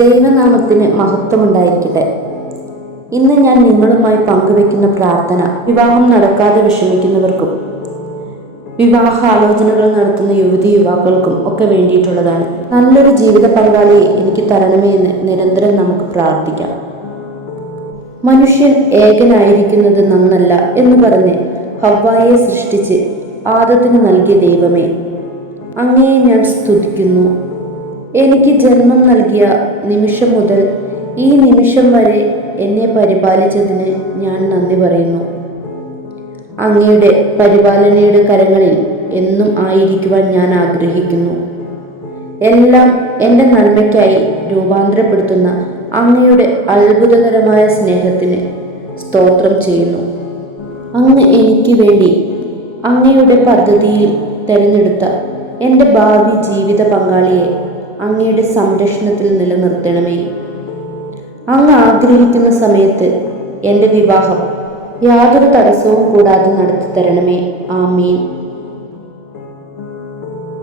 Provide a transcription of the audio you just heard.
ദൈവനാമത്തിന് മഹത്വമുണ്ടായിരിക്കട്ടെ. ഇന്ന് ഞാൻ നിങ്ങളുമായി പങ്കുവെക്കുന്ന പ്രാർത്ഥന വിവാഹം നടക്കാതെ വിഷമിക്കുന്നവർക്കും വിവാഹാലോചനകൾ നടത്തുന്ന യുവതി യുവാക്കൾക്കും ഒക്കെ വേണ്ടിയിട്ടുള്ളതാണ്. നല്ലൊരു ജീവിത പങ്കാളിയെ എനിക്ക് തരണമേ എന്ന് നിരന്തരം നമുക്ക് പ്രാർത്ഥിക്കാം. മനുഷ്യൻ ഏകനായിരിക്കുന്നത് നന്നല്ല എന്ന് പറഞ്ഞ് ഹവ്വായെ സൃഷ്ടിച്ച് ആദത്തിന് നൽകിയ ദൈവമേ, അങ്ങയെ ഞാൻ സ്തുതിക്കുന്നു. എനിക്ക് ജന്മം നൽകിയ നിമിഷം മുതൽ ഈ നിമിഷം വരെ എന്നെ പരിപാലിച്ചതിന് ഞാൻ നന്ദി പറയുന്നു. അങ്ങയുടെ പരിപാലനയുടെ കരങ്ങളിൽ എന്നും ആയിരിക്കുവാൻ ഞാൻ ആഗ്രഹിക്കുന്നു. എല്ലാം എൻ്റെ നന്മയ്ക്കായി രൂപാന്തരപ്പെടുത്തുന്ന അങ്ങയുടെ അത്ഭുതകരമായ സ്നേഹത്തിന് സ്തോത്രം ചെയ്യുന്നു. അങ്ങ് എനിക്ക് വേണ്ടി അങ്ങയുടെ പദ്ധതിയിൽ തിരഞ്ഞെടുത്ത എൻ്റെ ഭാവി ജീവിത പങ്കാളിയെ അങ്ങയുടെ സംരക്ഷണത്തിൽ നിലനിർത്തണമേ. അങ്ങ് ആഗ്രഹിക്കുന്ന സമയത്ത് എൻ്റെ വിവാഹം യാതൊരു തടസ്സവും കൂടാതെ നടത്തി തരണമേ. ആമീൻ.